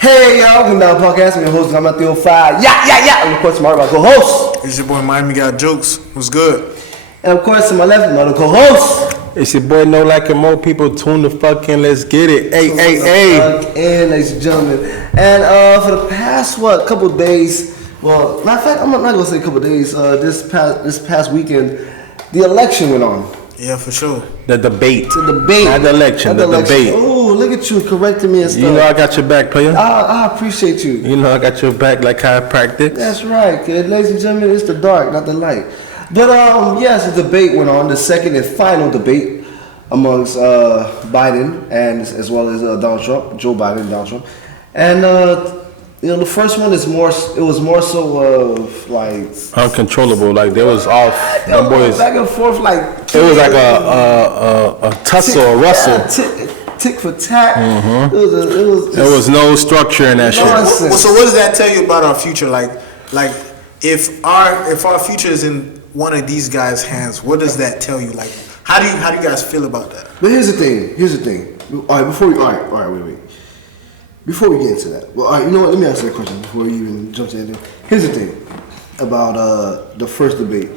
Hey y'all, welcome down to the podcast. I'm your host, I'm at the 05. Yeah. And of course, my co-host. It's your boy M.I.A. got jokes. What's good? And of course, to my left, my other co-host. It's your boy No Like More People. Tune the fuck in. Let's get it. Hey. And ladies and gentlemen. And for the past couple days. Well, matter of fact, I'm not gonna say a couple days. This past weekend, the election went on. Yeah, for sure. The debate. Not the election. The debate. Oh, look at you correcting me and stuff. You know I got your back, player. I appreciate you. You know I got your back like chiropractic. That's right, kid. Ladies and gentlemen, it's the dark, not the light. But yes, the debate went on. The second and final debate amongst Biden and as well as Donald Trump, Joe Biden and Donald Trump. And the first one is more. It was more so of like uncontrollable. Like they was off. Them boys back and forth like it was like a tussle, a rustle. Tick for tack. Mm-hmm. There was no structure in that shit. So what does that tell you about our future? Like if our future is in one of these guys' hands, what does that tell you? Like how do you guys feel about that? But here's the thing. All right, wait. Before we get into that, well, all right, you know what? Let me ask you a question before you even jump to anything. Here's the thing about the first debate.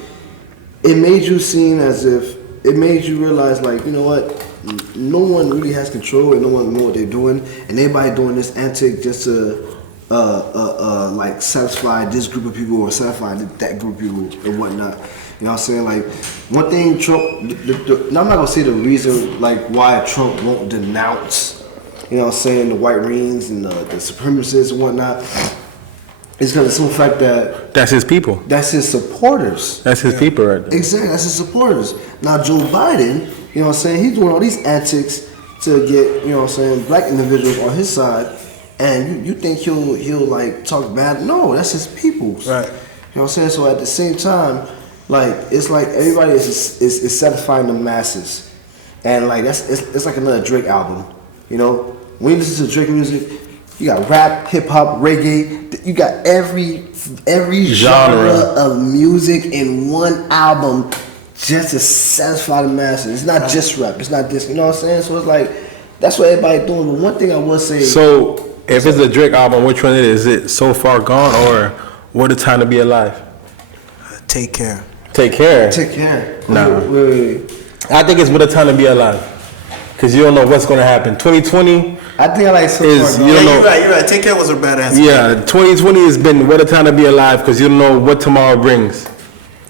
It made you seem as if it made you realize, like, you know what? No one really has control, and no one knows what they're doing, and everybody doing this antic just to like satisfy this group of people or satisfy that group of people and whatnot. You know what I'm saying? Like, one thing Trump. I'm not gonna say the reason like why Trump won't denounce. You know what I'm saying, the white rings and the supremacists and whatnot. It's because of the simple fact that that's his people. That's his supporters. That's his people right there. Exactly, that's his supporters. Now Joe Biden, you know what I'm saying, he's doing all these antics to get, you know what I'm saying, black individuals on his side, and you think he'll like talk bad? No, that's his people. Right. You know what I'm saying? So at the same time, like it's like everybody is satisfying the masses, and like it's like another Drake album. You know, when you listen to Drake music, you got rap, hip hop, reggae. You got every genre of music in one album, just to satisfy the masses. It's not just rap. It's not this. You know what I'm saying? So it's like that's what everybody doing. But one thing I will say. So if it's a Drake album, which one it is? Is it So Far Gone or What a Time to Be Alive? Take care. Take care. No. Wait. I think it's What a Time to Be Alive. Because you don't know what's going to happen. 2020 I think I like So Far Gone. You're right. Take care was a bad answer. Yeah, 2020 has been What a Time to Be Alive because you don't know what tomorrow brings.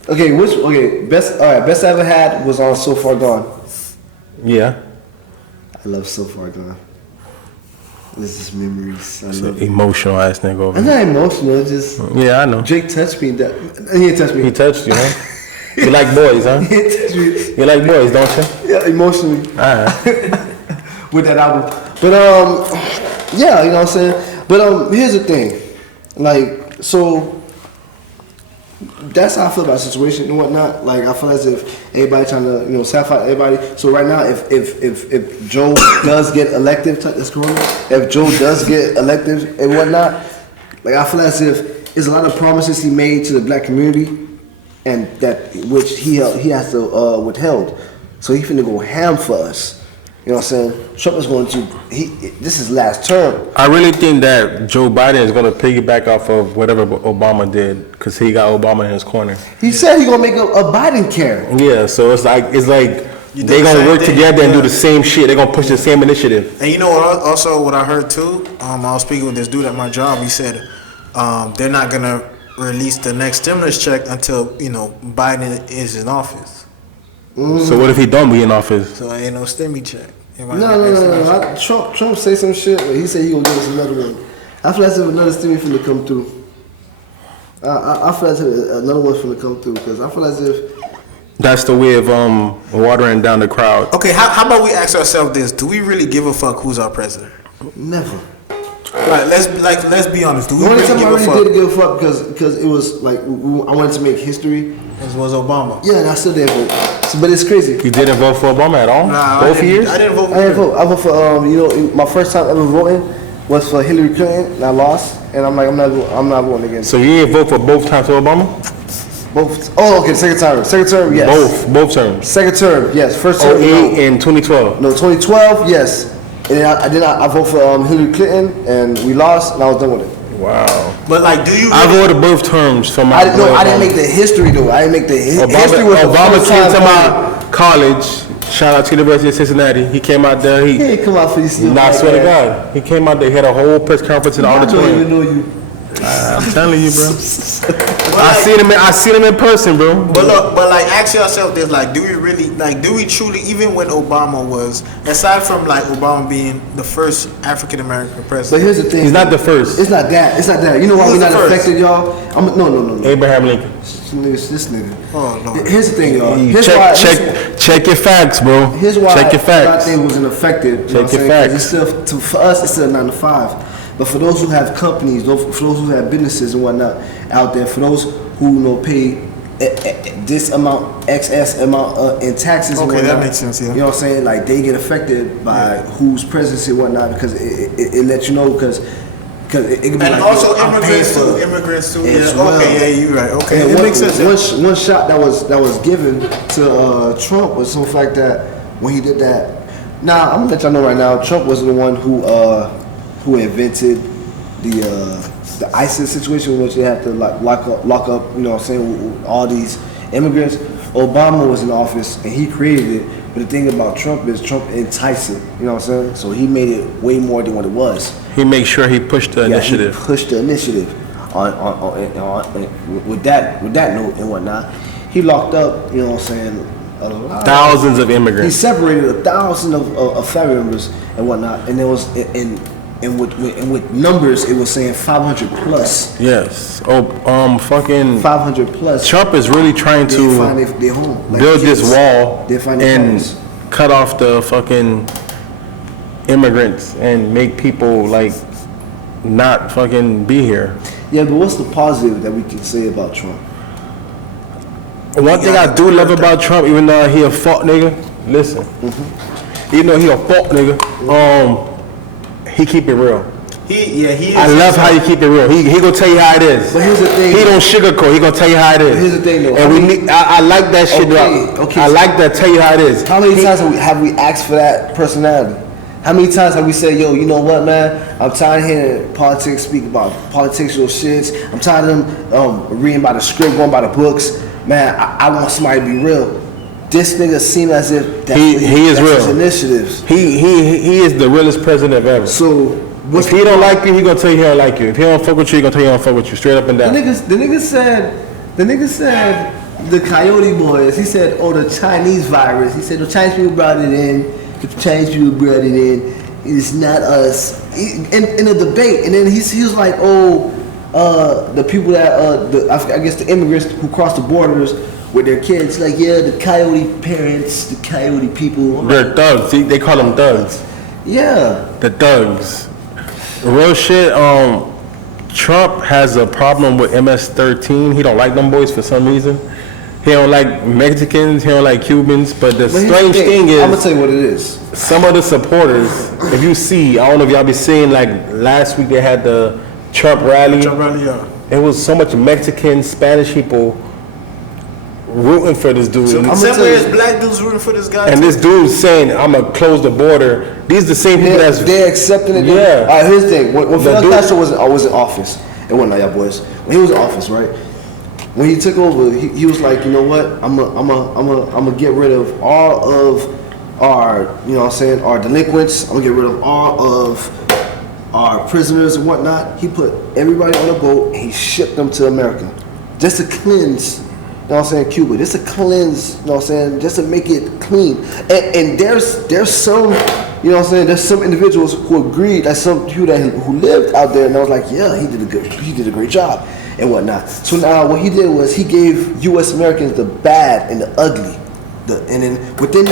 Best I ever had was on So Far Gone. Yeah. I love So Far Gone. This is memories. I love emotional ass nigga over I'm not emotional, it's just yeah, I know. Drake touched me. He didn't touch me. He touched you, huh? You like boys, huh? He didn't touch me. You like boys, don't you? Yeah, emotionally. Alright. With that album. But yeah, you know what I'm saying? But here's the thing. Like, so that's how I feel about the situation and whatnot. Like, I feel as if everybody trying to, satisfy everybody. So right now, if Joe does get elected, that's correct. If Joe does get elected and whatnot, like, I feel as if there's a lot of promises he made to the black community, and that which he has to withheld. So he finna go ham for us. You know what I'm saying? Trump is going to. This is last term. I really think that Joe Biden is going to piggyback off of whatever Obama did because he got Obama in his corner. He said he's going to make a Biden care. Yeah, so it's like they're going to work together and do the same shit. They're going to push the same initiative. And you know what? Also, what I heard too. I was speaking with this dude at my job. He said they're not going to release the next stimulus check until Biden is in office. Mm-hmm. So what if he don't be in office? So ain't no stimmy check. No. Trump say some shit, but he said he gonna give us another one. I feel as if another stimmy finna come through. I feel as if another one's finna come through because I feel as if that's the way of watering down the crowd. Okay, how about we ask ourselves this: do we really give a fuck who's our president? Never. Right, let's be honest. Do we really give a fuck? I did give a fuck because it was like I wanted to make history. It was Obama. Yeah, and I still didn't vote. But it's crazy. You didn't vote for Obama at all? Nah, both years? I didn't vote. I voted for my first time ever voting was for Hillary Clinton, and I lost. And I'm like, I'm not voting again. So you didn't vote for both times for Obama? Both. Oh, okay. Second term, yes. Both terms. Second term, yes. First term, 08 and 2012. No, 2012, yes. And then I vote for Hillary Clinton, and we lost, and I was done with it. Wow. But like, do you? I voted both terms for my. I didn't make the history though. I didn't make the history. Obama came to my college. Shout out to the University of Cincinnati. He came out there. He didn't come out for this. Nah, I swear to God, he came out there. He had a whole press conference in the auditorium. I don't even know you. I'm telling you, bro. I seen him in person, bro. But look, but like, ask yourself this: like, do we truly, even when Obama was, aside from like Obama being the first African American president? But here's the thing: he's not the first. It's not that. It's not that. You know why we're not affected, y'all? No. Abraham Lincoln. This nigga. Oh no. Here's the thing, y'all. Check your facts, bro. Here's why check your facts. I think wasn't affected. Check your facts. It's still, for us, it's still 9 to 5. But for those who have companies, for those who have businesses and whatnot out there, for those who pay this amount, XS amount in taxes and whatnot. Okay, that makes sense, yeah. You know what I'm saying? Like, they get affected by who's presidency and whatnot because it lets you know because it can be and like, also immigrants too. Yeah. Well. Okay, yeah, you're right. Okay, and it makes sense. One shot that was given to Trump was some fact that when he did that. Now I'm gonna let y'all know right now, Trump wasn't the one who invented the ISIS situation, which they have to lock up. You know what I'm saying? All these immigrants. Obama was in office and he created it. But the thing about Trump is Trump enticed it. You know what I'm saying? So he made it way more than what it was. He made sure he pushed the initiative. He pushed the initiative on with that note and whatnot. He locked up. You know what I'm saying? Thousands of immigrants. He separated 1,000 of family members and whatnot, and there was and with numbers it was saying 500 plus. Yes. Fucking 500 plus. Trump is really trying to find their home. Like build this wall and homes. cut off the fucking immigrants and make people like not fucking be here. Yeah, but what's the positive that we can say about Trump? One thing I do love about Trump, even though he a fuck nigga, listen, even though he a fuck nigga, he keep it real. He is. I love how you keep it real. He gonna tell you how it is. But here's the thing. He don't sugarcoat. He gonna tell you how it is. Here's the thing, though. And I like that shit. Okay. I like that. Tell you how it is. How many times have we asked for that personality? How many times have we said, yo, you know what, man? I'm tired of hearing politics speak about political shits. I'm tired of them reading by the script, going by the books. Man, I want somebody to be real. This nigga seems as if he is real. His initiatives. He is the realest president ever. So if he don't like you, he gonna tell you he don't like you. If he don't fuck with you, he gonna tell you he don't fuck with you. Straight up and down. The nigga said the Coyote Boys. He said, oh, the Chinese virus. He said the Chinese people brought it in. The Chinese people brought it in. It's not us. In a debate, and then he was like, oh, the people that I guess the immigrants who cross the borders with their kids, like, yeah, the Coyote parents, the Coyote people. They're thugs. They call them thugs. Yeah. The thugs. Real shit. Trump has a problem with MS-13. He don't like them boys for some reason. He don't like Mexicans. He don't like Cubans. But the strange thing is, I'm gonna tell you what it is. Some of the supporters, if you see, I don't know if y'all be seeing, like last week they had the Trump rally. Yeah. It was so much Mexican, Spanish people rooting for this dude. So somewhere black dudes rooting for this guy. And this dude's saying, "I'm gonna close the border." These the same people they're accepting it. Yeah. All right, here's the thing. When Fidel Castro was in office, and whatnot, y'all boys. When he was in office, right? When he took over, he was like, you know what? I'm gonna get rid of all of our, you know what I'm saying, our delinquents. I'm gonna get rid of all of our prisoners and whatnot. He put everybody on a boat and he shipped them to America, just to cleanse. You know what I'm saying, Cuba, just to cleanse, you know what I'm saying, just to make it clean. And there's some, you know what I'm saying, there's some individuals who agreed, that some people who lived out there, and I was like, yeah, he did a great job and whatnot. So now what he did was he gave U.S. Americans the bad and the ugly, and then within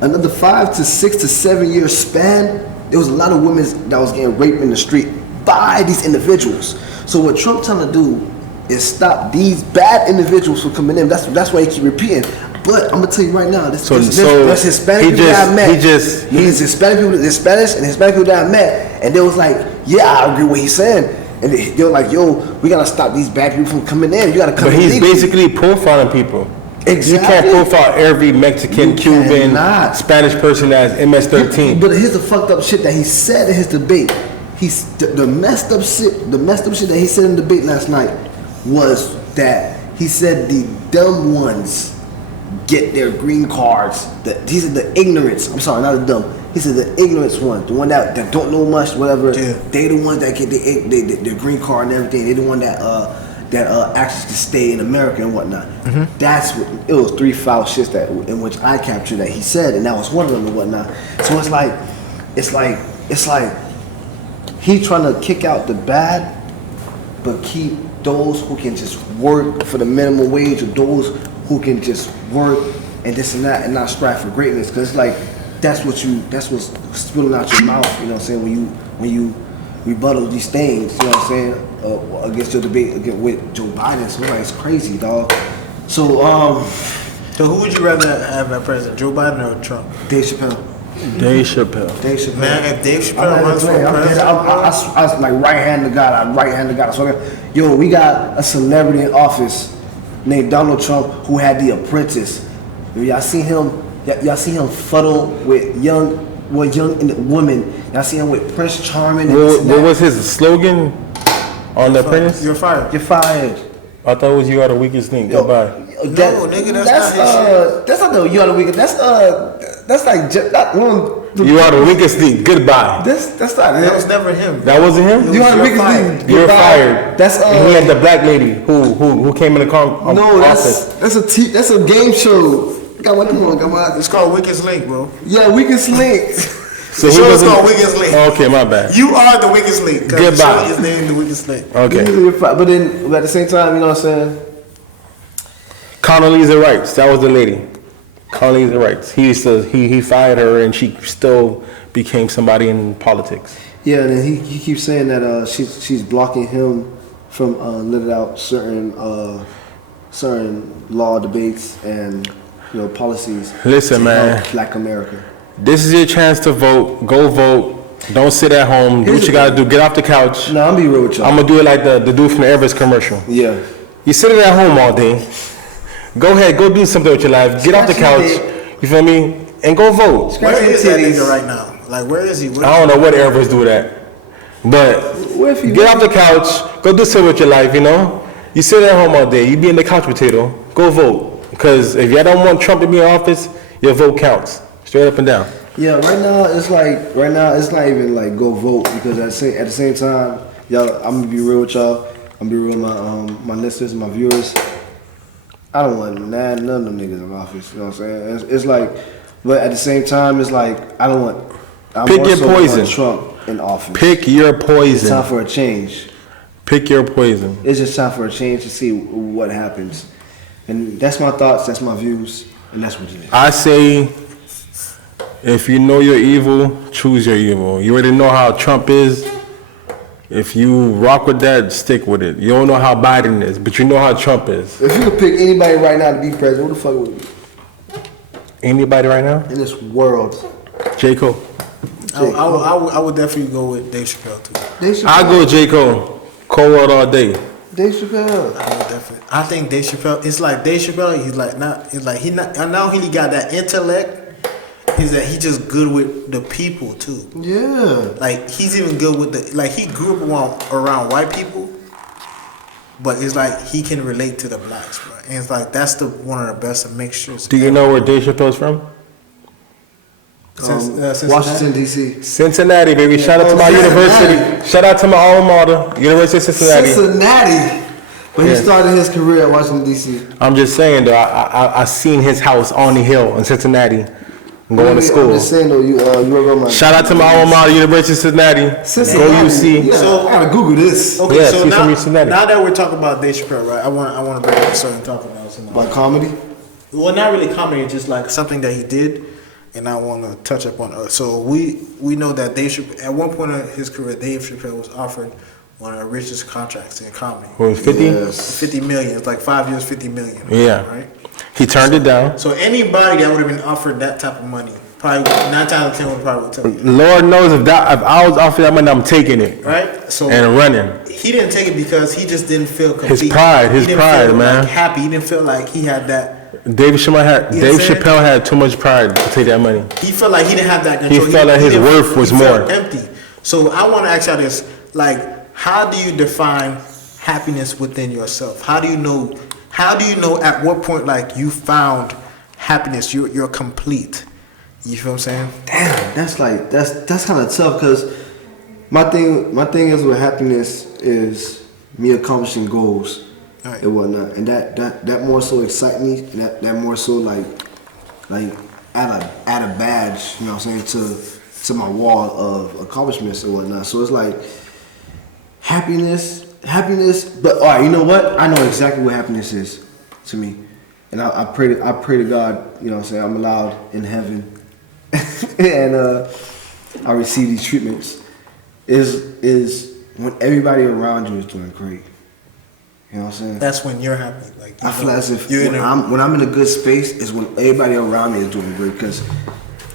another 5 to 6 to 7 year span, there was a lot of women that was getting raped in the street by these individuals. So what Trump trying to do is stop these bad individuals from coming in. That's why he keep repeating. But I'm gonna tell you right now, there's Hispanic people that I met. He's Hispanic people, the Spanish and Hispanic people that I met, and they was like, yeah, I agree with what he's saying. And they were like, yo, we gotta stop these bad people from coming in. You gotta come in. But he's basically profiling people. Exactly. You can't profile every Mexican, You Cuban, cannot. Spanish person as MS-13. But here's the fucked up shit that he said in his debate. He's the messed up shit. The messed up shit that he said in the debate last night was that he said the dumb ones get their green cards. These are the ignorants. I'm sorry, not the dumb. He said the ignorance ones, the one that don't know much, whatever. Yeah. They the ones that get their green card and everything. They the one that access to stay in America and whatnot. Mm-hmm. That's what it was. 3 foul shits that in which I captured that he said, and that was one of them and whatnot. So it's like he trying to kick out the bad, but keep those who can just work for the minimum wage, or those who can just work and this and that, and not strive for greatness. Because it's like that's what's spilling out your mouth. You know what I'm saying? When you rebuttal these things, you know what I'm saying, against your debate with Joe Biden. So it's crazy, dog. So who would you rather have as president, Joe Biden or Trump? Dave Chapelle. Dave Chapelle. Man, if Dave Chapelle runs for president, I was like right hand to God. So we got a celebrity in office named Donald Trump who had The Apprentice. Y'all see him? Y'all see him fuddle with young women. Y'all see him with Prince Charming. What was his slogan on The Apprentice? you're fired. You're fired. I thought it was you are the weakest link. Goodbye. No, nigga, that's not his shit. That's not the you are the weakest. That's like that one. You are the weakest link. Goodbye. That's not That was it. never him. That wasn't him. You are the You're weakest fired. link. You're Goodbye. fired. That's And he had the black lady who came in the no. office. That's a game show. Come on. It's called Weakest Link, bro. Yeah, weakest link. So The he show is wasn't. called Weakest Link. Okay, my bad. You are the weakest link. 'Cause Goodbye. The show is named the Weakest Link. Okay. But then at the same time, you know what I'm saying? Condoleezza Rice, that was the lady. Condoleezza Rice. He fired her, and she still became somebody in politics. Yeah, and then he keeps saying that she's blocking him from letting out certain law debates and policies. Listen, to man. help Black America. This is your chance to vote. Go vote. Don't sit at home. Do Here's what you the gotta do. Get off the couch. No, I'm be real with y'all. I'm gonna do it like the dude from the Everest commercial. Yeah. You sitting at home all day. Go ahead, go do something with your life. Get off the Scratch your couch. dick. You feel me? And go vote. Where is that titties. nigga right now? Like, where is he? I don't know what Everest do that, but What if you get off the couch. Go do something with your life. You sit at home all day. You be in the couch potato. Go vote. Because if y'all don't want Trump to be in office, your vote counts. Straight up and down. Yeah, right now it's not even like go vote, because at the same time, y'all, I'm gonna be real with y'all. I'm gonna be real with my listeners, my viewers. I don't want none of them niggas in office. You know what I'm saying? It's like, but at the same time, it's like I'm Pick more your so poison. want Trump in office. Pick your It's time poison. for a change. Pick your poison. It's just time for a change to see what happens. And that's my thoughts. That's my views, and that's what it is. I say, if you know you're evil, choose your evil. You already know how Trump is. If you rock with that, stick with it. You don't know how Biden is, but you know how Trump is. If you could pick anybody right now to be president, who the fuck would it be Anybody right now? in this world? J. Cole. I would definitely go with Dave Chappelle too. Dave Chappelle. I go J. Cole. Cole World all day. Dave Chappelle. I would definitely. I think Dave Chappelle. It's like Dave Chappelle. He's like not. It's like he not. Now he got that intellect. Is that he just good with the people too? Yeah. Like he's even good with the. Like he grew up around white people, but it's like he can relate to the blacks, bro. And it's like that's one of the best mixtures. Do you know where Dave Chappelle's from? Cincinnati? Washington D.C. Cincinnati, baby. Shout out to my Cincinnati. university. Shout out to my alma mater, University of Cincinnati. Cincinnati. But he Yeah. started his career at Washington D.C. I'm just saying, though. I seen his house on the hill in Cincinnati, going to I'm school. just saying though, you were my Shout out to my alma mater, University of Cincinnati. Cincinnati. Go UC. Yeah, So- I gotta Google this. Okay, Yeah, so he's from now, Cincinnati. now that we're talking about Dave Chappelle, right? I want to bring up a certain topic now. About comedy. Well, not really comedy, just like something that he did, and I want to touch up on. So we know that Dave Chappelle, at one point in his career, Dave Chappelle was offered one of the richest contracts in comedy. What was 50? Yes. 50 million. It's like 5 years, 50 million. Yeah. Right. He turned it down. So anybody that would have been offered that type of money, probably 9 times out of 10 would probably tell you. Lord knows if I was offered that money, I'm taking it Right. So and running. he didn't take it because he just didn't feel complete. His pride, He didn't man. feel, like, happy. He didn't feel like he had that Dave You know what I'm saying? Chappelle had too much pride to take that money. He felt like he didn't have that control. He felt like his didn't- worth was he felt more. empty. So I want to ask y'all this: like, how do you define happiness within yourself? How do you know? How do you know at what point like you found happiness? You're complete. You feel what I'm saying? Damn, that's kind of tough because my thing is with happiness is me accomplishing goals Right. and whatnot, and that more so excite me, and that more so like add a badge, you know what I'm saying, to my wall of accomplishments and whatnot. So it's like happiness. But all right, you know what? I know exactly what happiness is to me, and I pray to God, you know what I'm saying, I'm allowed in heaven, and I receive these treatments. Is when everybody around you is doing great. You know what I'm saying? That's when you're happy. Like I feel as if you're when I'm in a good space is when everybody around me is doing great because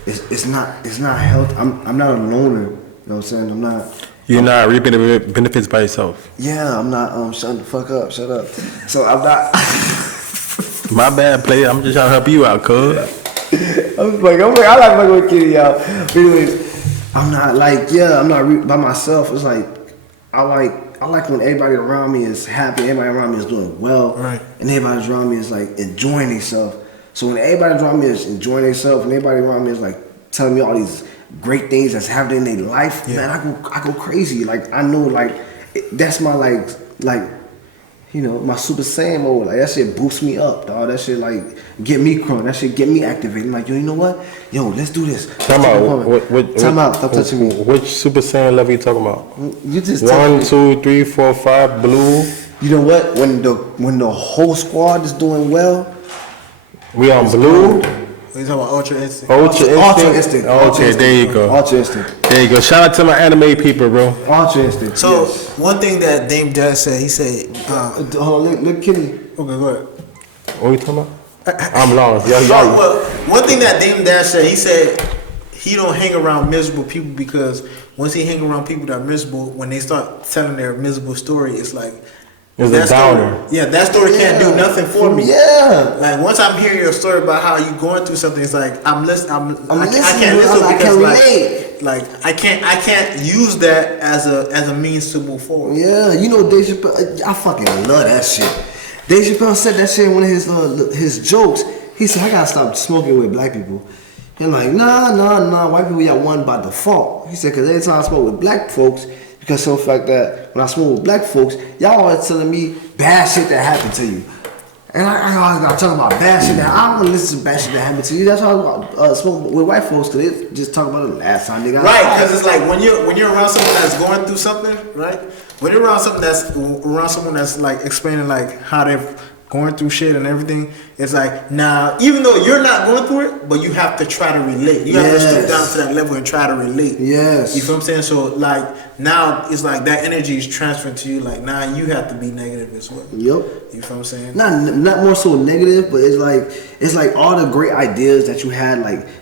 it's not health. I'm not a loner. You know what I'm saying? I'm not. You're not reaping the benefits by yourself. Yeah, I'm not. Shut the fuck up. Shut up. So I'm not. My bad, player. I'm just trying to help you out, cuz. I'm like, I like fucking with Kitty, y'all. But anyways, I'm not like, I'm not by myself. It's like, I like when everybody around me is happy, everybody around me is doing well, Right. and everybody around me is like enjoying themselves. So when everybody around me is enjoying themselves, and everybody around me is like telling me all these great things that's happening in their life, Yeah. man, I go crazy. Like I know, like that's my like. You know, my Super Saiyan mode, like that shit boosts me up, dog. That shit like get me crunk. That shit get me activated. I'm like, yo, you know what? Yo, let's do this. Time out. Time out. Stop touching me. Which Super Saiyan level you talking about? You just 1, 2, 3, 4, 5, blue. You know what? When the whole squad is doing well, We on blue. We talking about Ultra Instinct. Ultra Instinct. Okay, there you go. Ultra Instinct. There you go. Shout out to my anime people, bro. Ultra Instinct. So yes. one thing that Dame Dash said, he said, Hold on, look, Kitty. okay, go ahead. What you talking about? I'm lost. Y'all. Well, one thing that Dame Dash said, he said he don't hang around miserable people because once he hang around people that are miserable, when they start telling their miserable story, it's like It's that a downer. story, that story can't do nothing for me. Yeah. Like once I'm hearing your story about how you going through something, it's like I'm listening. I listening, can't listen I because can like, relate. like I can't use that as a means to move forward. Yeah, you know Dave Chappelle. I fucking love that shit. Dave Chappelle said that shit in one of his jokes. He said, I gotta stop smoking with black people. He's like, nah, white people got one by default. He said, cause every time I smoke with black folks, because of the fact that when I smoke with black folks, y'all always telling me bad shit that happened to you. And I always gotta talk about bad shit that I don't wanna listen to bad shit that happened to you. That's why I smoke with white folks, cause they just talk about the last time they got Right, high. because it's like when you're around someone that's going through something, right? When you're around someone that's like explaining like how they're going through shit and everything, it's like now even though you're not going through it, but you have to try to relate. You have to stoop down to that level and try to relate. Yes. You feel what I'm saying? So like now it's like that energy is transferred to you. Like now you have to be negative as well. Yep. You feel what I'm saying? Not more so negative, but it's like all the great ideas that you had,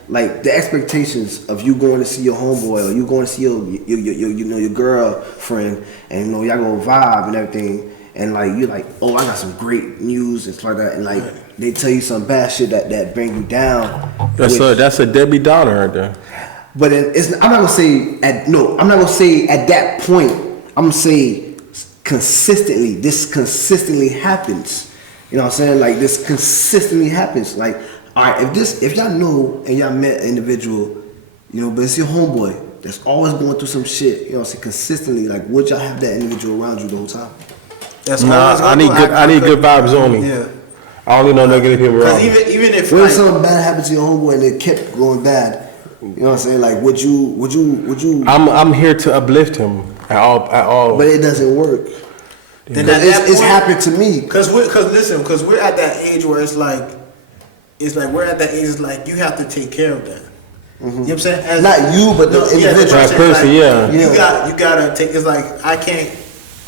like the expectations of you going to see your homeboy or you going to see your girlfriend, and y'all gonna vibe and everything, and like you're like, oh, I got some great news and stuff like that, and like they tell you some bad shit that bring you down. That's a Debbie Downer right there. But I'm not gonna say at that point. I'm gonna say consistently. This consistently happens. You know what I'm saying? Like this consistently happens. Like, all right, if y'all know and y'all met an individual, but it's your homeboy that's always going through some shit. You know what I'm saying? Consistently, like, would y'all have that individual around you the whole time? That's Nah, I need good vibes on me. Yeah. I only know negative people around. Because even if What like, if something bad happened to your homeboy and it kept going bad? You know what I'm saying? Like, would you? I'm here to uplift him at all. But it doesn't work. then at that It's point- happened to me. Because we're at that age where it's like we're at that age. It's like you have to take care of that. You know what I'm saying? As, Not you, but the individual. That person, yeah. You gotta take. It's like I can't.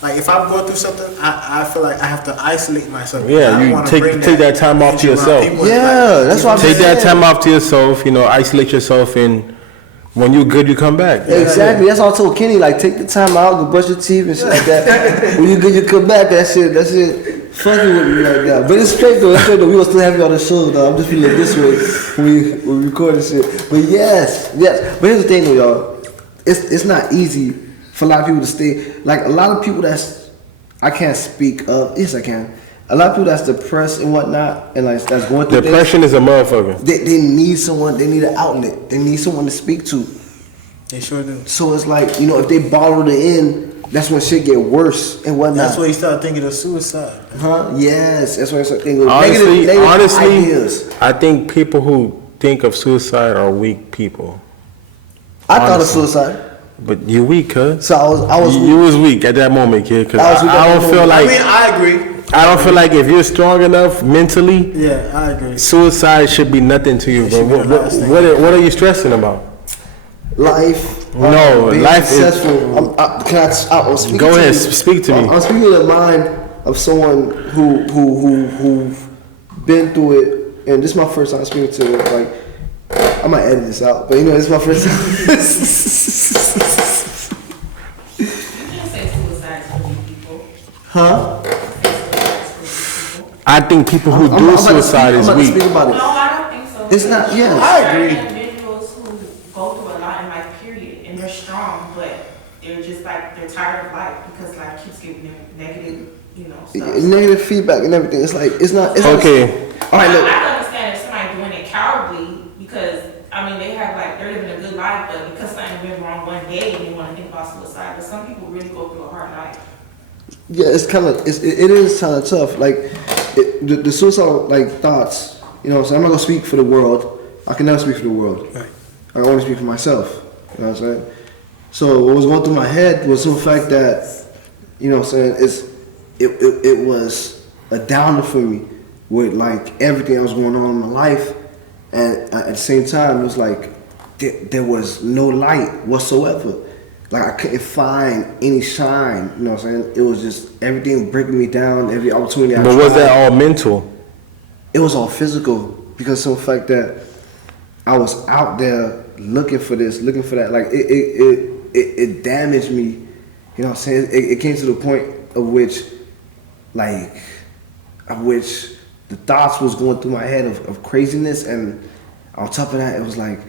Like if I'm going through something, I feel like I have to isolate myself. Yeah, I don't you wanna take bring that time off to energy around yourself. people. Yeah, that's what I'm Take that saying. time off to yourself. Isolate yourself, and when you're good, you come back. Exactly. That's all I told Kenny. Like, take the time out, go brush your teeth and shit like that. When you good, you come back. That shit fucking with me right now. But it's straight though. We gonna still have you on the show though. I'm just feeling this way when we record this shit. But yes. But here's the thing though, y'all. It's not easy for a lot of people to stay. Like a lot of people I can't speak of. Yes, I can. A lot of people that's depressed and whatnot, and like that's going through depression is a motherfucker. They need someone. They need an outlet. They need someone to speak to. They sure do. So it's like, you know, if they bottle it in, that's when shit get worse and whatnot. That's why you start thinking of suicide. Huh? Yes, that's why I start thinking of Honestly, negative ideas. I think people who think of suicide are weak people. I thought of suicide. But you weak, cuz. So I was You was weak at that moment, kid. Cause I don't feel like. I mean, I agree. I don't feel like if you're strong enough mentally, Yeah, I agree. suicide should be nothing to you, bro. What are you stressing about? life. No, being life is- successful. I'm speaking Go to ahead, you. speak to me. I'm speaking to the mind of someone who've been through it, and this is my first time speaking to it. Like, I might edit this out, but you know, this is my first time. You can't say suicide is for weak people. Huh? I think people who do suicide is I'm about to weak. speak about No, it. I don't think so. It's not. Yes. I agree. There are individuals who go through a lot in life, period, and they're strong, but they're just like, they're tired of life because life keeps giving them negative, you know, stuff. Negative feedback and everything. It's like it's not. It's Okay. Not, all right, I look. can understand if somebody doing it cowardly because, I mean, they have like, they're living a good life, but because something went wrong one day, they want to think about suicide. But some people really go through a hard life. Yeah, it's kind of it is kind of tough. Like the suicidal like thoughts. You know what I'm saying? I'm not gonna speak for the world. I can never speak for the world. Right. I can only speak for myself. You know what I'm saying? So what was going through my head was the fact that, you know what I'm saying, it was a downer for me with like everything that was going on in my life, and at the same time it was like there was no light whatsoever. Like I couldn't find any shine. You know what I'm saying? It was just everything breaking me down. Every opportunity I But was tried. that all mental? It was all physical because of the fact that I was out there looking for this, looking for that. Like it damaged me. You know what I'm saying? It came to the point of which the thoughts was going through my head of craziness, and on top of that, it was like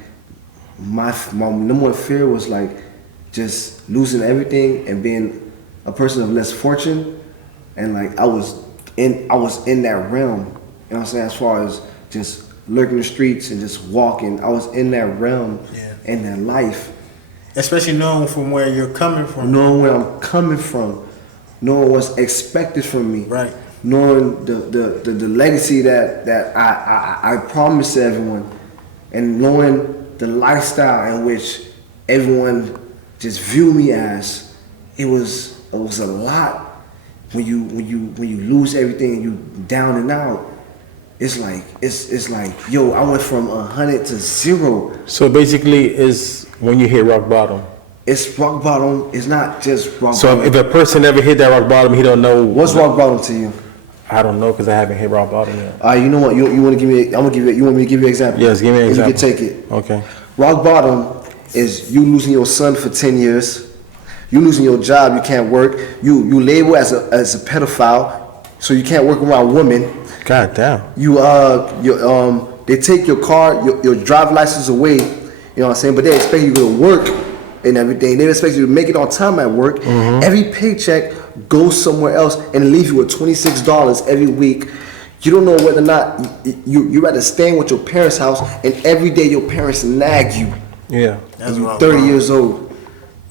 my number one fear was like just losing everything and being a person of less fortune, and like I was in that realm. You know what I'm saying? As far as just lurking the streets and just walking, I was in that realm, in that life. Especially knowing from where you're coming from. Knowing where I'm coming from, knowing what's expected from me, Right. knowing the legacy that I promised to everyone, and knowing the lifestyle in which everyone just view me as. It was a lot when you lose everything and you down and out. It's like yo, I went from 100 to 0. So basically, is when you hit rock bottom. It's rock bottom. It's not just rock So bottom. if a person ever hit that rock bottom, he don't know. What's rock bottom to you? I don't know because I haven't hit rock bottom yet. You know what? You want to give me? I'm gonna give you. You want me to give you an example? Yes, give me an example. And you can take it. Okay. Rock bottom is you losing your son for 10 years. You losing your job. You can't work. You label as a pedophile, so you can't work around women. God damn. They take your car, your driver's license away. You know what I'm saying? But they expect you to work and everything. They expect you to make it on time at work. Mm-hmm. Every paycheck goes somewhere else and leave you with $26 every week. You don't know whether or not you rather staying with your parents' house, and every day your parents nag you. Yeah. That's And you're rock 30 bottom. years old.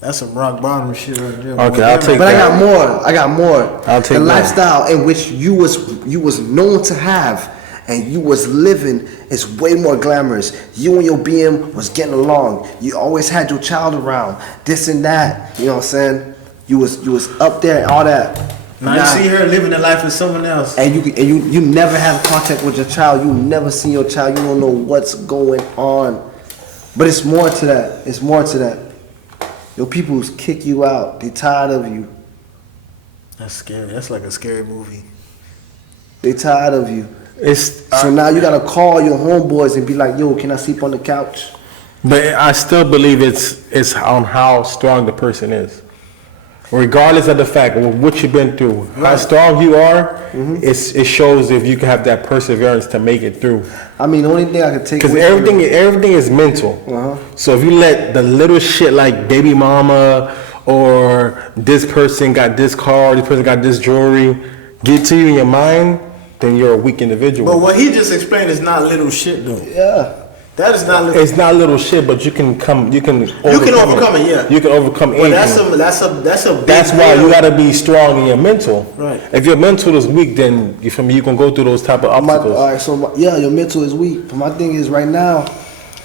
That's some rock bottom shit right there. Okay, I'll take But that. I got more. I'll take the that. lifestyle in which you was known to have and you was living is way more glamorous. You and your BM was getting along. You always had your child around. This and that. You know what I'm saying? You was up there and all that. Now you see her living the life of someone else. And you never have contact with your child. You never see your child. You don't know what's going on. But it's more to that. It's more to that. Your people kick you out. They tired of you. That's scary. That's like a scary movie. They tired of you. It's So now you gotta call your homeboys and be like, yo, can I sleep on the couch? but I still believe it's on how strong the person is. Regardless of the fact of what you've been through, how strong you are, it shows if you can have that perseverance to make it through. I mean, the only thing I could take Because away from everything is mental. So if you let the little shit like baby mama or this person got this car, this person got this jewelry, get to you in your mind, then you're a weak individual. But what he just explained is not little shit though. Yeah. That is not little. It's not little shit, but you can overcome overcome it, yeah. You can overcome But anything. that's a big That's why deal. you gotta be strong in your mental. Right. If your mental is weak, then you feel me, you can go through those type of obstacles. All right, so your mental is weak. But my thing is right now,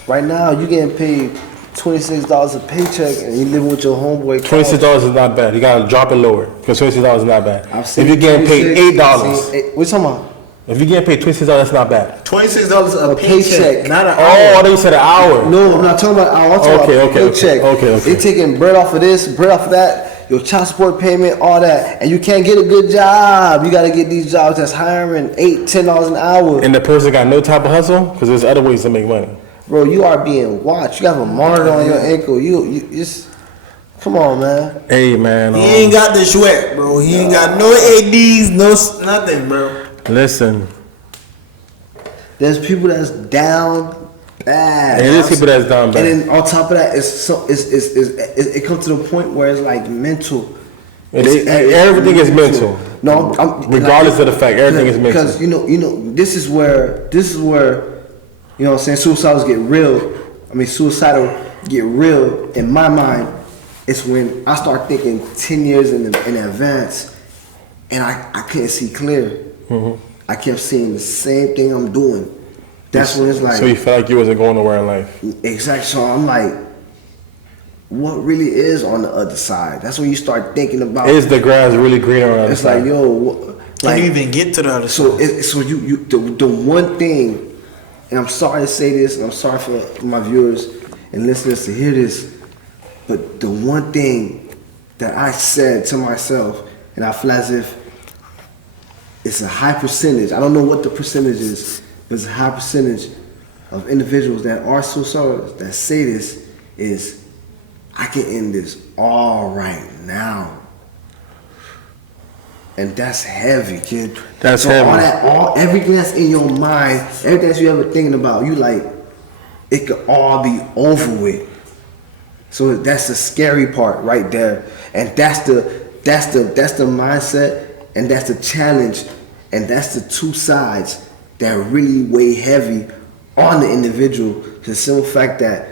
you getting paid $26 a paycheck and you living with your homeboy. $26 is not bad. You gotta drop it lower because $26 is not bad. I've If seen you're getting paid $8, What you talking about? if you're getting paid $26, that's not bad. $26 a paycheck. paycheck, not an Oh, hour. I thought you said an hour. No, I'm not talking about. I'm talking Okay, about okay, paycheck. okay. They taking bread off of this, bread off of that, your child support payment, all that, and you can't get a good job. You got to get these jobs that's hiring $8, $10 an hour. And the person got no type of hustle because there's other ways to make money. Bro, you are being watched. You have a monitor on your ankle. You just come on, man. Hey man, He ain't got the sweat, bro. He ain't got no ADs, nothing, bro. listen. There's people that's down bad. It is people that's down bad. And then on top of that, it comes to the point where it's like mental. Everything is mental. No, Regardless of the fact, everything is mental. Because you know, this is where you know what I'm saying, suicidal get real in my mind. It's when I start thinking 10 years in advance, and I couldn't see clear. I kept seeing the same thing I'm doing. That's when it's like. So you felt like you wasn't going nowhere in life. Exactly. So I'm like, what really is on the other side? That's when you start thinking about. Is the grass really greener on the other It's side? like, yo, Can you even get to the other so side? so the one thing, and I'm sorry to say this, and I'm sorry for my viewers and listeners to hear this, but the one thing that I said to myself, and I feel as if it's a high percentage. I don't know what the percentage is, but it's a high percentage of individuals that are suicidal that say this is, I can end this all right now. And that's heavy, kid. That's so heavy. Everything that's in your mind, everything that you ever thinking about, you like, it could all be over with. So that's the scary part right there, and that's the mindset, and that's the challenge, and that's the two sides that really weigh heavy on the individual. The simple fact that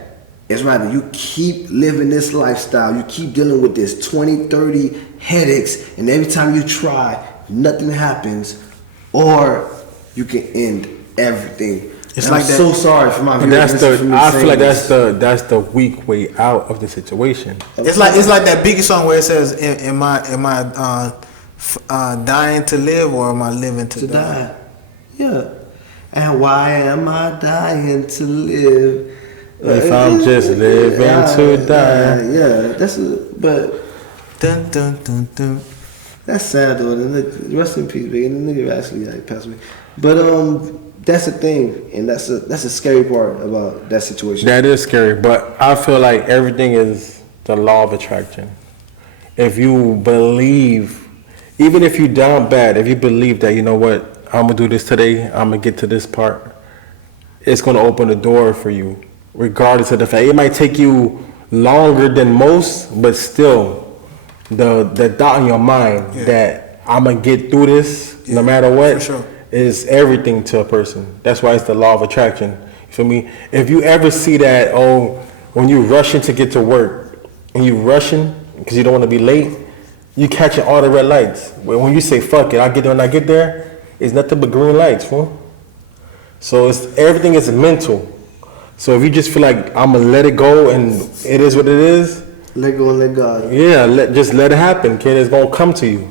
it's rather you keep living this lifestyle, you keep dealing with this 20, 30 headaches, and every time you try, nothing happens, or you can end everything. It's and like I'm that. so sorry for my But viewers. I feel like that's the weak way out of the situation. It's like that Biggie song where it says, "Am I dying to live or am I living to die?" Yeah. And why am I dying to live? If I'm just living to die. Yeah, but Dun, dun, dun, dun. that's sad though. Rest in peace, Big. And the nigga actually passed away. But that's the thing, and that's a scary part about that situation. That is scary, but I feel like everything is the law of attraction. If you believe, even if you down bad, if you believe that, you know what, I'm gonna do this today, I'm gonna get to this part, it's gonna open the door for you, regardless of the fact. It might take you longer than most, but still, the thought in your mind that I'm gonna get through this, no matter what, for sure. is everything to a person. That's why it's the law of attraction. You feel me? If you ever see that, when you rushing to get to work and you rushing because you don't want to be late, you catching all the red lights. When you say fuck it, I get there when I get there, it's nothing but green lights, fool. So everything is mental. So if you just feel like I'm gonna let it go and it is what it is, Let go and let God. yeah, just let it happen, kid. It's gonna come to you.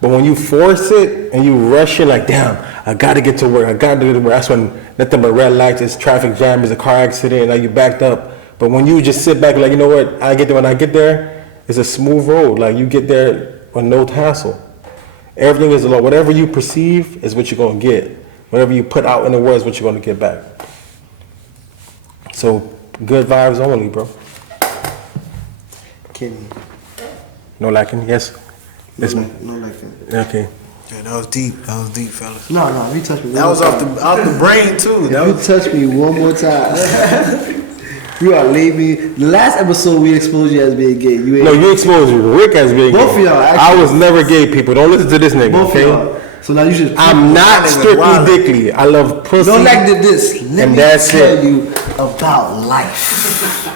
But when you force it and you rush it like, damn, I gotta get to work, that's when nothing but red lights, it's traffic jam, it's a car accident, and now you backed up. But when you just sit back like, you know what, I get there when I get there, it's a smooth road. Like you get there with no hassle. Everything is a law. Whatever you perceive is what you're gonna get. Whatever you put out in the world is what you're gonna get back. So good vibes only, bro. Kenny. No liking. Yes. No, no like that. Okay. Yeah, that was deep. That was deep, fellas. No, if you touch me, That was off the brain too. That If was, you touch me one more time, you are leaving. The last episode we exposed you as being gay. You ain't. No, you exposed Rick as being Both gay. of y'all, I actually. was never gay, people. Don't listen to this nigga, Both okay? of y'all. So now you should. I'm not strictly wild. dickly. I love pussy. Don't like this. Let And me that's tell it. you about life.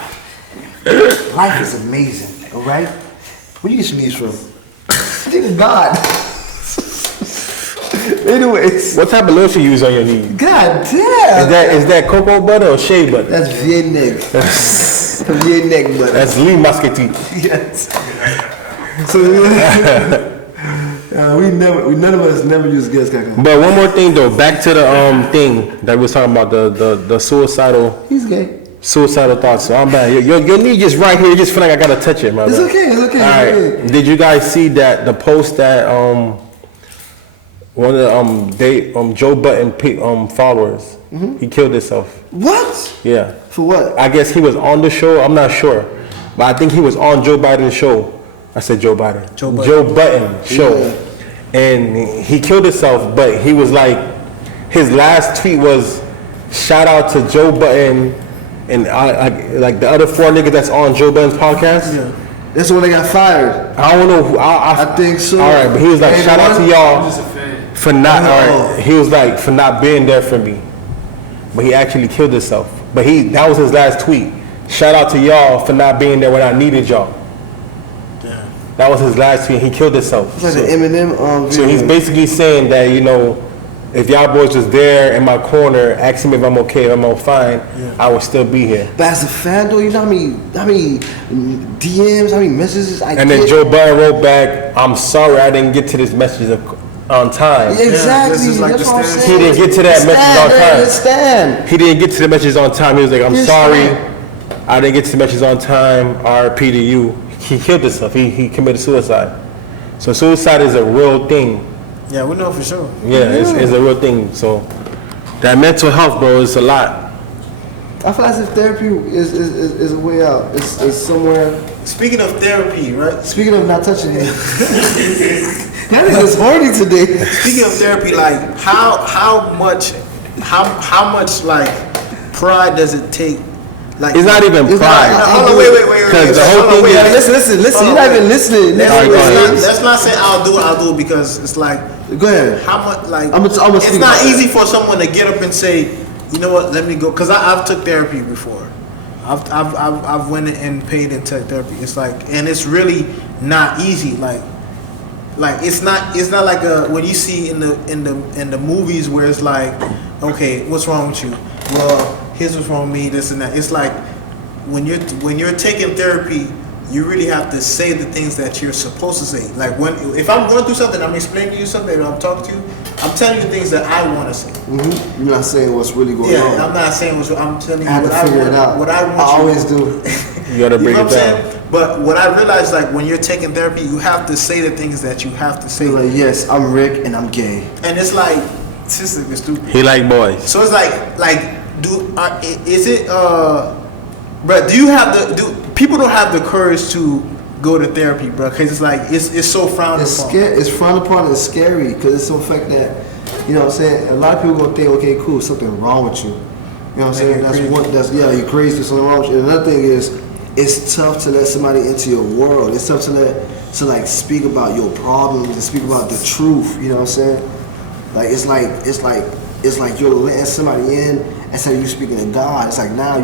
Life is amazing, all right? Where you get your knees from? Thank God. Anyways, What type of lotion you use on your knees? God damn. Is that cocoa butter or shea butter? That's V-neck. V-neck butter. That's Lee Muscatine. Yes. So none of us never use gas cracker. But one more thing though, back to the thing that we was talking about, the suicidal He's gay. thoughts. So I'm bad. Your knee just right here. You just feel like I gotta touch it, my It's brother. okay. It's okay. All It's right. okay. Did you guys see that the post that one of the Joe Budden followers he killed himself? What? Yeah. For what? I guess he was on the show. I'm not sure, but I think he was on Joe Biden's show. I said Joe Biden. Joe Budden. Joe Budden show, Yeah. and he killed himself. But he was like, his last tweet was, "Shout out to Joe Budden and like the other 4 niggas that's on Joe Budden's podcast." Yeah. That's the one that got fired. I don't know who. I think so. All right, but he was like, Hey, "Shout out to y'all Just a fan. for not." All Oh. right, he was like, for not being there for me, but he actually killed himself. But that was his last tweet. Shout out to y'all for not being there when I needed y'all. That was his last tweet. He killed himself. It's like So- an Eminem So he's video. basically saying that, if y'all boys was there in my corner, asking me if I'm okay, if I'm fine, I would still be here. But as a fan though, you know how many DMs, how many messages I And get? then Joe Budden wrote back, "I'm sorry I didn't get to this message on time." Yeah, exactly. this is like That's the what I'm standard. saying. He didn't get to that message on time. Understand. He didn't get to the message on time. He was like, "I'm Yes, sorry, ma'am. I didn't get to the message on time. RP to you." He killed himself. He committed suicide. So suicide is a real thing. yeah, we know for sure. Yeah, it's a real thing. So that mental health, bro, is a lot. I feel as if therapy is a way out. It's somewhere. Speaking of therapy, right? Speaking of not touching me, that nigga's horny today. Speaking of therapy, like how much like pride does it take? Like It's not even It's pride. not- Hold on, wait. 'Cause the whole Hold on, thing wait, is- Listen. Hold You're on, not even wait. listening. Let's, Alright, go ahead. let's not say I'll do it because it's like Go ahead. how much like I'ma it's speak not about easy for someone to get up and say, you know what, let me go, because I've took therapy before. I've went and paid and took therapy. It's like, and it's really not easy. Like it's not like when you see in the movies where it's like, okay, what's wrong with you? Well, here's what's wrong with me, this and that. It's like when you're taking therapy, you really have to say the things that you're supposed to say. Like if I'm going through something, I'm explaining to you something, and I'm talking to you, I'm telling you things that I want to say. Mm-hmm. You're not saying what's really going Yeah, on. I'm not saying I'm telling you I have what to I figure want. it out. What I want. I you always to do. You gotta You break know it what I'm down. saying? But what I realized, like when you're taking therapy, you have to say the things that you have to say, You're like, yes, I'm Rick and I'm gay. and it's like, this is stupid. He like boys. So it's like is it bro? Do people don't have the courage to go to therapy, bro? Because it's like it's so frowned It's upon. scary. It's frowned upon. It's scary because it's so fact that, you know what I'm saying. A lot of people gonna think, okay, cool, something wrong with you. You know what I'm saying? you're That's crazy. one. That's you're crazy. There's something wrong with you. And another thing is, it's tough to let somebody into your world. It's tough to like speak about your problems and speak about the truth. You know what I'm saying? Like it's like you're letting somebody in instead of you speaking to God. It's like now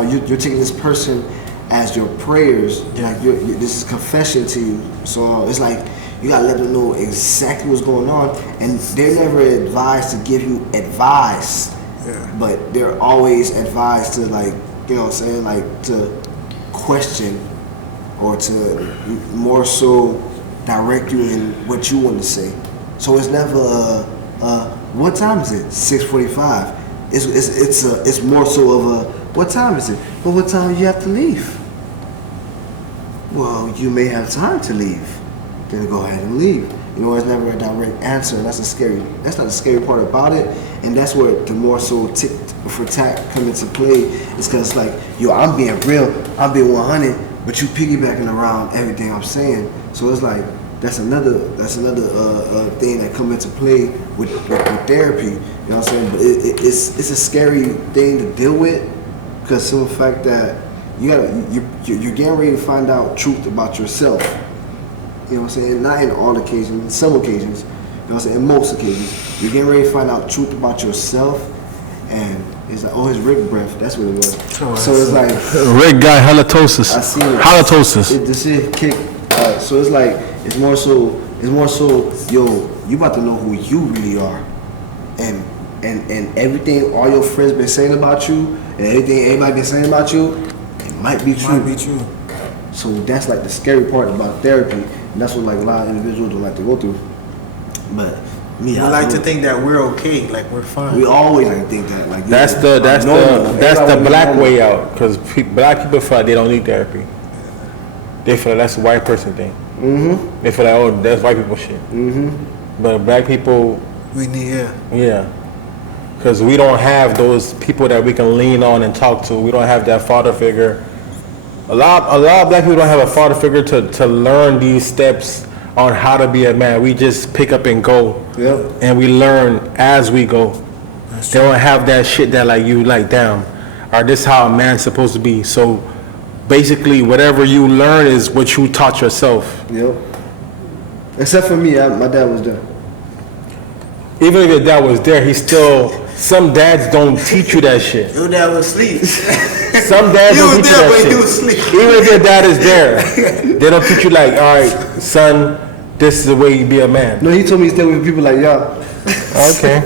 you're taking this person as your prayers. Like this is confession to you. So it's like you gotta let them know exactly what's going on, and they're never advised to give you advice. Yeah. But they're always advised to, like, you know what I'm saying, like to question or to more so direct you in what you want to say. So it's never what time is it? 6:45. It's more so of a what time is it? But what time do you have to leave? Well, you may have time to leave. Then go ahead and leave. You know, it's never a direct answer, and that's not the scary part about it, and that's where the more so tick for tack come into play. It's because, like, yo, I'm being real, I'm being 100, but you piggybacking around everything I'm saying. So it's like that's another thing that come into play with therapy. You know what I'm saying? But it's a scary thing to deal with because of the fact that you're getting ready to find out truth about yourself. You know what I'm saying? Not in all occasions, in some occasions. You know what I'm saying? In most occasions, you're getting ready to find out truth about yourself, and it's like, oh, his Rick breath. That's what it was. So it's like Rick got halitosis. I see it. Halitosis. The shit kick. So it's like it's more so. Yo, you about to know who you really are, and everything all your friends been saying about you, and everything everybody been saying about you, it might be true. Might be true. So that's like the scary part about therapy, and that's what like a lot of individuals don't like to go through. But me, We like to think that we're okay, like we're fine. we always like to think that. Like That's yeah, the normal. black Normal. way out. Because black people feel like they don't need therapy. They feel like that's a white person thing. Mm-hmm. They feel like, oh, that's white people shit. Mm-hmm. But black people, We need, yeah. Because we don't have those people that we can lean on and talk to. We don't have that father figure. A lot of black people don't have a father figure to learn these steps on how to be a man. We just pick up and go. Yep. And we learn as we go. They don't have that shit that like you like down. Or this how a man's supposed to be. So basically whatever you learn is what you taught yourself. Yep. Except for me, my dad was there. Even if your dad was there, he still, some dads don't teach you that shit. Your dad was asleep. Some dads He don't was teach you there, that but he shit. was asleep. Even if your dad is there, they don't teach you like, all right, son, this is the way you be a man. No, he told me he stayed with people like y'all. Okay.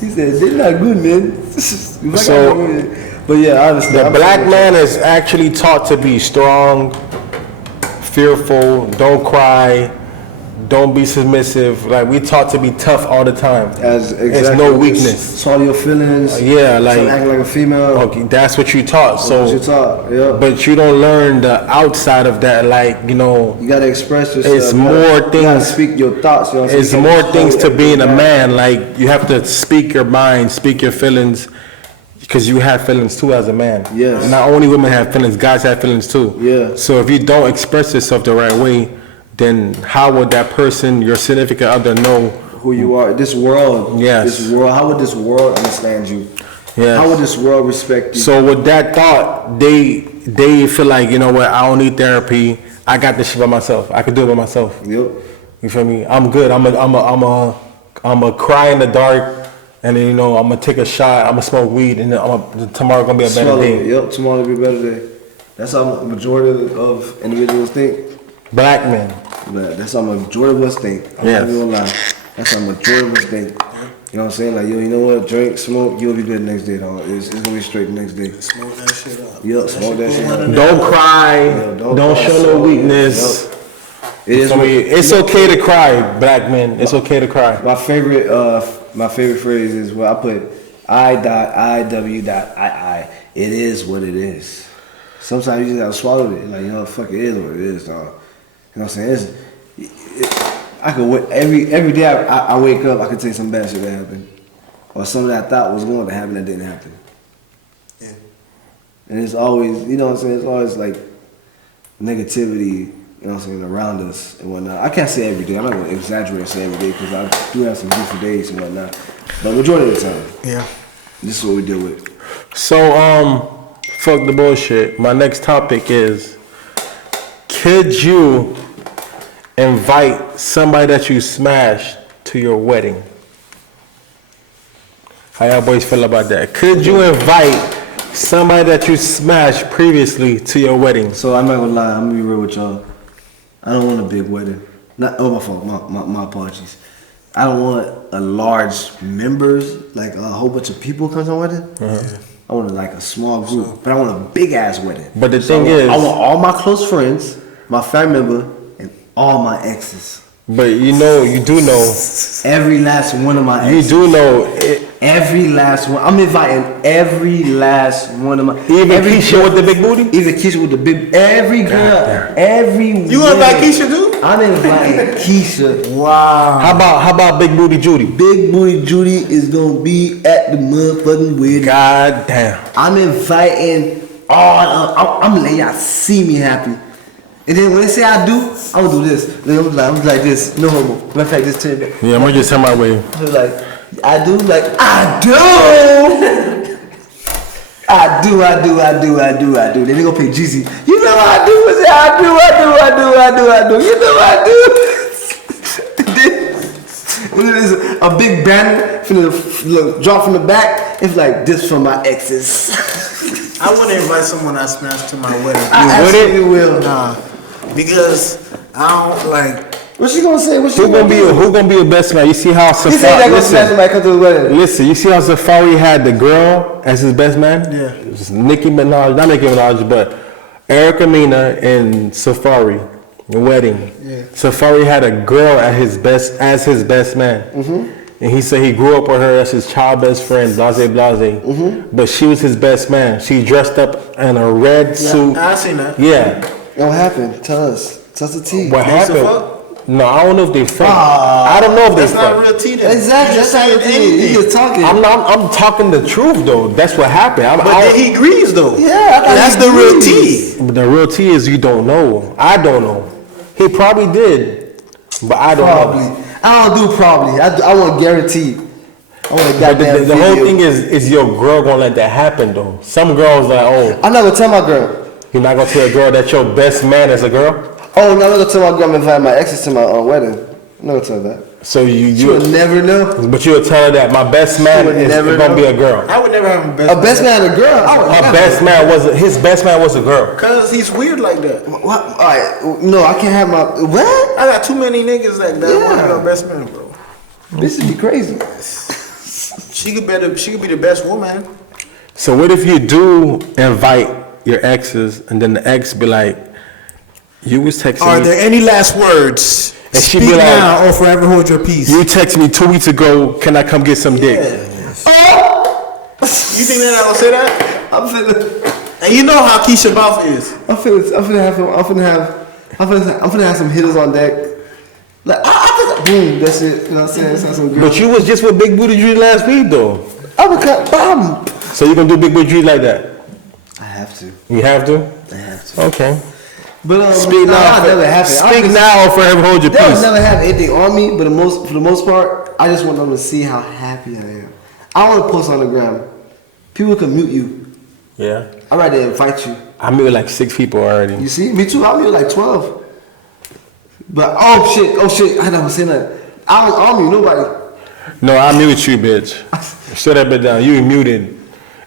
He said they're not good, man. But yeah, I understand. The black man is actually taught to be strong, fearful, don't cry, don't be submissive. Like we taught to be tough all the time. There's no weakness. Saw your feelings. Yeah, like acting like a female. okay, that's what you taught. That's So, what you taught. Yeah. but you don't learn the outside of that. Like you know, You gotta express yourself. it's You more gotta things. speak your thoughts. You know what I'm It's saying? more things to being a man. Like you have to speak your mind, speak your feelings, because you have feelings too as a man. Yes. Not only women have feelings, guys have feelings too. Yeah. So if you don't express yourself the right way, then how would that person, your significant other, know? Who you are. This world. Yes. This world. How would this world understand you? Yes. How would this world respect you? So with that thought, they feel like, you know what, I don't need therapy. I got this shit by myself. I can do it by myself. Yep. You feel me? I'm good. I'm a cry in the dark, and then you know I'm gonna take a shot. I'm gonna smoke weed, and then tomorrow gonna be a better Swallow day. it. Yep. Tomorrow will be a better day. That's how the majority of individuals think. Black men. But that's how majority of us think. I'm Yes. not even gonna lie. That's how majority of us think. You know what I'm saying? Like, yo, you know what? Drink, smoke, you'll be good the next day, dog. It's gonna be straight the next day. Smoke that shit up. Yep, smoke that shit up. Don't cry. Yeah, don't cry, show no weakness. Yep. It is I mean, it's okay to cry, black men. It's okay to cry. my favorite phrase is where I put I.IW.II. It is what it is. Sometimes you just gotta swallow it. Like, you know, fuck, it is what it is, dog. You know what I'm saying? I could wait every day I wake up, I could tell you some bad shit that happened, or something that I thought was going to happen that didn't happen. Yeah. And it's always, you know what I'm saying? It's always like negativity, you know what I'm saying, around us and whatnot. I can't say every day. I'm not gonna exaggerate and say every day because I do have some beautiful days and whatnot. But majority of the time, Yeah. this is what we deal with. So, fuck the bullshit. My next topic is, could you invite somebody that you smashed to your wedding? How y'all boys feel about that? Could you invite somebody that you smashed previously to your wedding? So I'm not gonna lie, I'm gonna be real with y'all. I don't want a big wedding. My fault, my apologies. I don't want a large members, like a whole bunch of people come to my wedding. I want like a small group, but I want a big ass wedding. But the thing is, I want all my close friends, my family member, and all my exes. but you know, you do know, Every last one of my you exes. do know, it, Every last one. I'm inviting every last one of my. even every Keisha girl- with the big booty? Even Keisha with the big. Every girl. Goddamn. Every. You gonna invite Keisha, dude? I'm inviting Keisha. Wow. How about Big Booty Judy? Big Booty Judy is gonna be at the motherfucking wedding. God damn. I'm inviting all. I'm letting y'all see me happy. And then when they say I do, I will do this. Then I'm like this, no homo. Matter of fact, this turn back. Yeah, I'm gonna just tell my way. I was like, I do, like, I do. I do. Then they gonna pay Jeezy. You know I do. I say, I do. You know I do. And then there's a big banner finna drop from the back. It's like this from my exes. I want to invite someone I smashed to my wedding. I absolutely will. Nah, because I don't like. What she gonna say? Who gonna be a best man? You see how He said that Safari? gonna smash somebody come to the wedding. Listen, you see how Safari had the girl as his best man? Yeah. It was Nicki Minaj, not Nicki Minaj, but Erica Mena and Safari, the wedding. Yeah. Safari had a girl as his best man. Mm-hmm. And he said he grew up with her as his child best friend, blase. Mm-hmm. But she was his best man. She dressed up in a red suit. I seen that. Yeah. What happened? Tell us the tea. What They happened? fuck? No, I don't know if they fucked. I don't know if That's they not fucked. real tea then. Exactly. That's how you anything. You're talking. I'm talking the truth though. That's what happened. But then he agrees though. Yeah, I thought That's he the real agrees. tea. But the real tea is you don't know. I don't know. He probably did, but I don't Probably. know. I don't do probably. I want guaranteed. I want a But goddamn the whole video. thing is your girl gonna let that happen though. Some girls like, oh, I'm not gonna tell my girl. you're not gonna tell a girl that your best man is a girl. Oh, no, I'm not gonna tell my girl I'm inviting my exes to my wedding. I'm not gonna tell her that. So You would never know. but you'll tell her that my best man would is never gonna know. be a girl. I would never have a A best man and a girl. I would Her never. best man his best man was a girl. Cause he's weird like that. What? All right. No, I can't have my. What? I got too many niggas like that. Yeah. Want to be best man, bro. This would be crazy. She could be the best woman. So what if you do invite your exes and then the ex be like, you was texting Are me. there any last words? And she Speak be like, now or forever hold your peace. You texted me 2 weeks ago, can I come get some dick? You think they're not gonna say that? I'm finna. And you know how Keisha Mouth is. I'm finna have some hitters on deck. Like, boom, that's it. You know what I'm saying? That's some girl. But you was just with Big Booty G last week though. I would cut bomb. So you gonna do Big Booty G like that? I have to. You have to? I have to. Okay. But Speak now. I'll never have it. Speak now or forever hold your They'll peace. never have anything on me, but for the most part, I just want them to see how happy I am. I want to post on the gram. People can mute you. Yeah. I'd rather invite you. I met with like 6 people already. You see? Me too. I mute like 12. But oh shit, I never saying that. I don't mute nobody. No, I mute you, bitch. Shut that bitch down. You muted.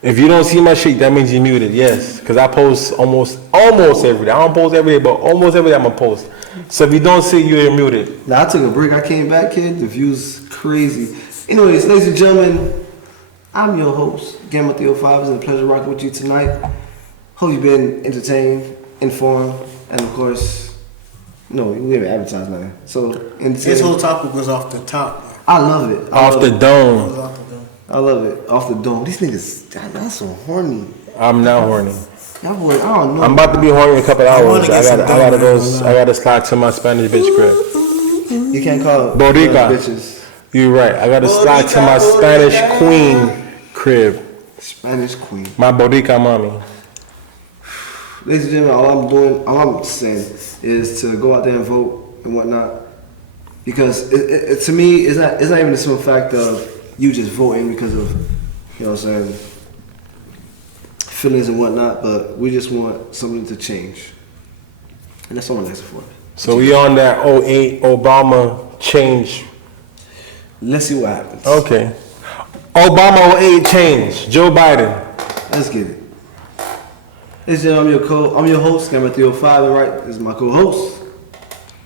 If you don't see my shit, that means you muted. Yes, because I post almost every day. I don't post every day, but almost every day I'm gonna post. So if you don't see, you're muted. Now I took a break. I came back, kid. The views crazy. Anyways, ladies and gentlemen, I'm your host, Gamma 305. It's a pleasure rocking with you tonight. Hope you've been entertained, informed, and of course, no, we haven't advertised nothing. So This whole topic was off the top. I love it. Off the dome. I love it. Off the dome. These niggas, that's so horny. I'm now horny. That boy, I don't know. I'm about to be horny in a couple wanna hours. get I some gotta dome, go. I gotta slide to my Spanish bitch crib. You can't call Boricua. bitches You're right. I gotta slide to my Spanish queen crib. Spanish queen. My Boricua mommy. Ladies and gentlemen, all I'm saying is to go out there and vote and whatnot. Because it to me, it's not even the simple fact of you just voting because of, you know what I'm saying, feelings and whatnot, but we just want something to change. And that's all I'm asking for. So we on that 08 Obama change. Let's see what happens. Okay. Obama 08 change. Joe Biden. Let's get it. Ladies and gentlemen, I'm your host, Gamma 305, and right, this is my co-host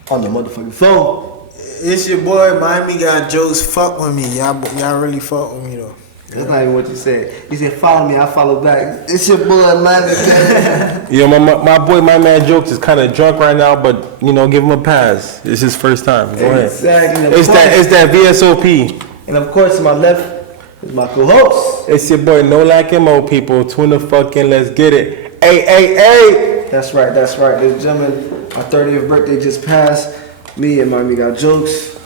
on the motherfucking phone. It's your boy, Miami got jokes. Fuck with me. Y'all really fuck with me though. That's not even what you said. You said follow me, I follow back. It's your boy, man. Yeah, my boy, my man Jokes is kind of drunk right now, but you know, give him a pass. It's his first time. Go ahead. Exactly. It's that VSOP. And of course, to my left is my co-host. It's your boy, No Lack MO, people. Tune the fuck in, let's get it. Hey. That's right. Ladies and gentlemen, my 30th birthday just passed. Me and Miami got jokes.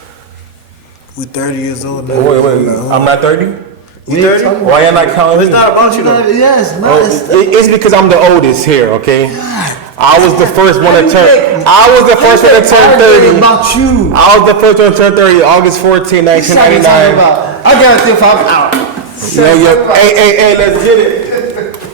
We 30 years old now. Wait. I'm not 30? You 30? Why y'all not counting It's me? not about you though. Yes, no. Oh, it's because I'm the oldest here, okay? I was the first one to turn. I was the first one to turn 30. About you. I was the first one to turn 30, August 14, 1999. I guarantee if I'm out. Hey, let's get it.